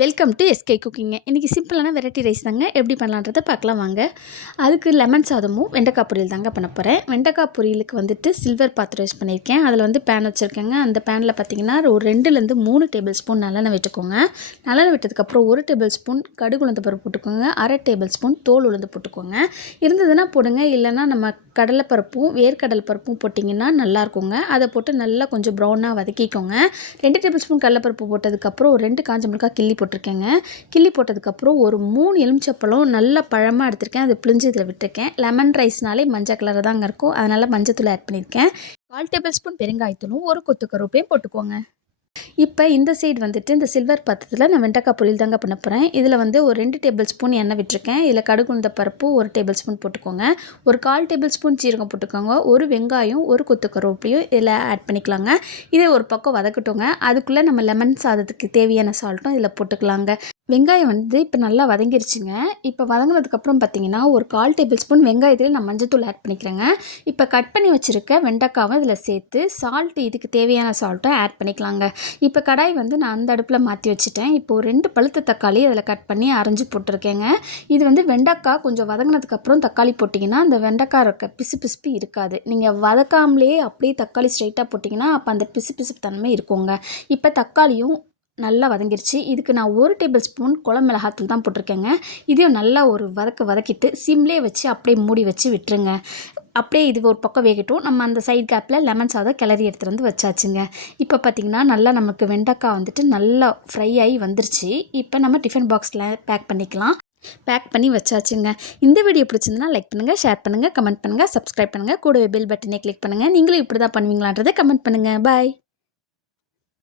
Welcome to SK குக்கிங்க. இன்றைக்கி சிம்பிளான variety rice தாங்க எப்படி பண்ணலான்றதை பார்க்கலாம் வாங்க. அதுக்கு லெமன் சாதமும் வெண்டைக்காய் பொரியல் தாங்க பண்ண போகிறேன். வெண்டைக்காய் பொரியலுக்கு வந்துட்டு சில்வர் பாத்திரம் யூஸ் பண்ணியிருக்கேன். அதில் வந்து பேன் வச்சுருக்கேங்க. அந்த பேனில் பார்த்திங்கன்னா ஒரு 2லேருந்து 3 டேபிள் ஸ்பூன் நல்லெண்ணெய் விட்டுக்கோங்க. நல்லெண்ணெய் விட்டதுக்கப்புறம் 1 டேபிள் ஸ்பூன் கடுகு உளுந்து பருப்பு போட்டுக்கோங்க. 1/2 டேபிள் ஸ்பூன் தோல் உளுந்து போட்டுக்கோங்க. இருந்ததுன்னா போடுங்க, இல்லைன்னா நம்ம கடலைப்பருப்பும் வேர்க்கடலை பருப்பும் போட்டிங்கன்னா நல்லாயிருக்குங்க. அதை போட்டு நல்லா கொஞ்சம் ப்ரௌனாக வதக்கிக்கோங்க. 2 டேபிள் ஸ்பூன் கடலைப்பருப்பு போட்டதுக்கப்புறம் ஒரு 2 காஞ்ச மிளகாய் கிள்ளி போட்டிருக்கேங்க. கிள்ளி போட்டதுக்கப்புறம் ஒரு 3 எலுமிச்சப்பழம் நல்லா பழமாக எடுத்திருக்கேன். அதை பிழிஞ்சு இதில் விட்டுருக்கேன். லெமன் ரைஸ்னாலே மஞ்சள் கலர் தாங்க இருக்கும், அதனால் மஞ்சத்தூள் ஆட் பண்ணியிருக்கேன். 1/4 டேபிள் ஸ்பூன் பெருங்காயத்தூளும் ஒரு கொத்து கருவேப்பையும் போட்டுக்கோங்க. இப்போ இந்த சைடு வந்துட்டு இந்த சில்வர் பாத்திரத்தில் நான் வெண்டைக்காய் பொரியல் தாங்க பண்ண போகிறேன். இதில் வந்து ஒரு 2 டேபிள் ஸ்பூன் எண்ணெய் விட்டுருக்கேன். இதில் கடுகு உளுந்த பருப்பு 1 டேபிள் ஸ்பூன் போட்டுக்கோங்க. ஒரு 1/4 டேபிள் ஸ்பூன் சீரகம் போட்டுக்கோங்க. ஒரு வெங்காயம் ஒரு கொத்து கருவேப்பிலையும் இதில் ஆட் பண்ணிக்கலாங்க. இதை ஒரு பக்கம் வதக்கட்டுங்க. அதுக்குள்ளே நம்ம லெமன் சாதத்துக்கு தேவையான சால்ட்டும் இதில் போட்டுக்கலாங்க. வெங்காயம் வந்து இப்போ நல்லா வதங்கிருச்சுங்க. இப்போ வதங்கினதுக்கப்புறம் பார்த்தீங்கன்னா ஒரு 1/4 டேபிள் ஸ்பூன் வெங்காயத்தில் நான் மஞ்சத்தூள் ஆட் பண்ணிக்கிறேங்க. இப்போ கட் பண்ணி வச்சுருக்க வெண்டைக்காவை இதில் சேர்த்து சால்ட்டு இதுக்கு தேவையான சால்ட்டும் ஆட் பண்ணிக்கலாங்க. இப்போ கடாய் வந்து நான் அந்த அடுப்பில் மாற்றி வச்சுட்டேன். இப்போது 2 பழுத்த தக்காளி அதில் கட் பண்ணி அரைஞ்சி போட்டிருக்கேங்க. இது வந்து வெண்டைக்காய் கொஞ்சம் வதங்கினதுக்கப்புறம் தக்காளி போட்டிங்கன்னா அந்த வெண்டைக்காய் இருக்க பிசுபிசுப்பு இருக்காது. நீங்கள் வதக்காமலே அப்படியே தக்காளி ஸ்ட்ரைட்டாக போட்டிங்கன்னா அப்போ அந்த பிசுபிசுப்பு தன்மை இருக்குங்க. இப்போ தக்காளியும் நல்லா வதங்கிருச்சு. இதுக்கு நான் 1 டேபிள் ஸ்பூன் குழம்பு மிளகாத்தூள் தான் போட்டிருக்கேங்க. இதையும் நல்லா ஒரு வதக்கிட்டு சிம்லேயே வச்சு அப்படியே மூடி வச்சு விட்டுருங்க. அப்படியே இது ஒரு பக்கம் வேகட்டும். நம்ம அந்த சைடு கேப்பில் லெமன் சாதம் கிளறி எடுத்துகிட்டு வந்து வச்சாச்சுங்க. இப்போ பார்த்திங்கன்னா நல்லா நமக்கு வெண்டைக்காய் வந்துட்டு நல்லா ஃப்ரை ஆகி வந்துருச்சு. இப்போ நம்ம டிஃபன் பாக்ஸில் பேக் பண்ணிக்கலாம். பேக் பண்ணி வச்சாச்சுங்க. இந்த வீடியோ பிடிச்சிருந்தனா லைக் பண்ணுங்கள், ஷேர் பண்ணுங்கள், கமெண்ட் பண்ணுங்கள், சப்ஸ்கிரைப் பண்ணுங்கள். கூடவே பெல் பட்டனை கிளிக் பண்ணுங்கள். நீங்களும் இப்படி தான் பண்ணுவீங்களான்றதை கமெண்ட் பண்ணுங்கள். பாய்.